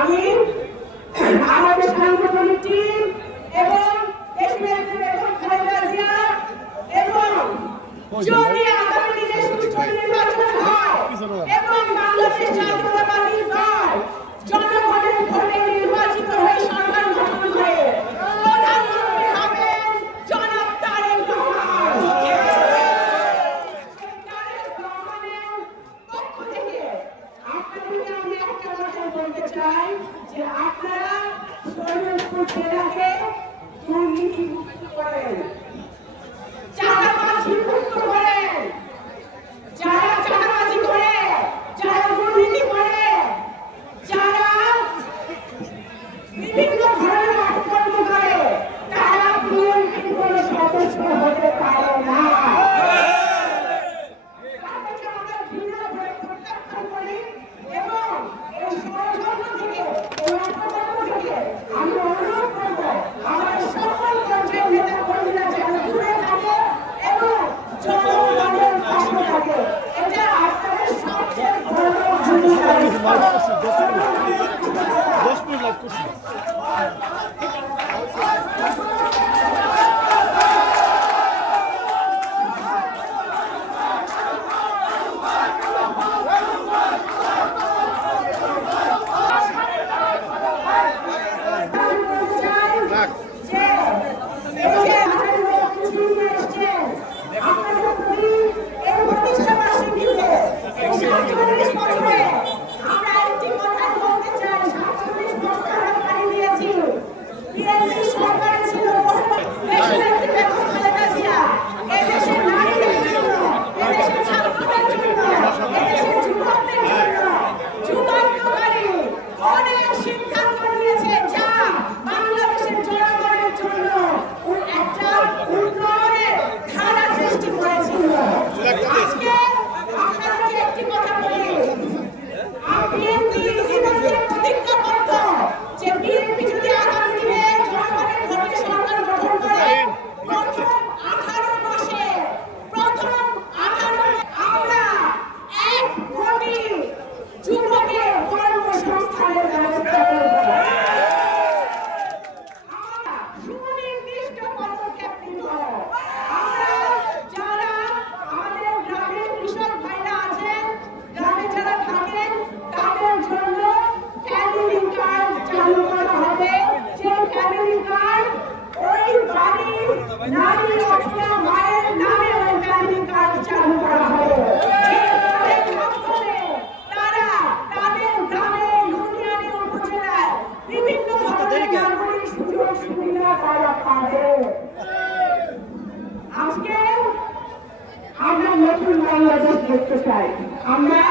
আমি আমাদের সাংগঠনিক টিম এবং এবং যদি আগামী দিনে সুষ্ঠু নির্বাচন হয় এবং বাংলাদেশ জাতীয়তাবাদী দল জনগণের ভোটে নির্বাচিত হয়ে সরকার গঠন করে প্রধানমন্ত্রী হবেন জনাব তারেক রহমান। পক্ষ থেকে আপনাদেরকে আমি একটা কথা বলতে চাই যে আপনারা শরীয়তপুর জেলাকে দুর্নীতিমুক্ত করেন, চাঁদাবাজি মুক্ত করেন। যারা চাঁদাবাজি করে, যারা দুর্নীতি করে, যারা বিভিন্ন ধরনের অপকর্ম করে, তারা বিএনপির কোনো সদস্য হতে পারে না। তাদেরকে আমরা ঘৃণা করে প্রত্যাখ্যান করি এবং এই ষড়যন্ত্র থেকে, এই অপকর্ম থেকে আমি অনুরোধ করব আমাদের সকল পর্যায়ের নেতা কর্মীরা যেন দূরে থাকে এবং জনগণের পাশে থাকে। এটা আপনাদের সবচেয়ে বড় ভূমিকা। আজকে আমরা নতুন বাংলাদেশ দেখতে চাই। আমরা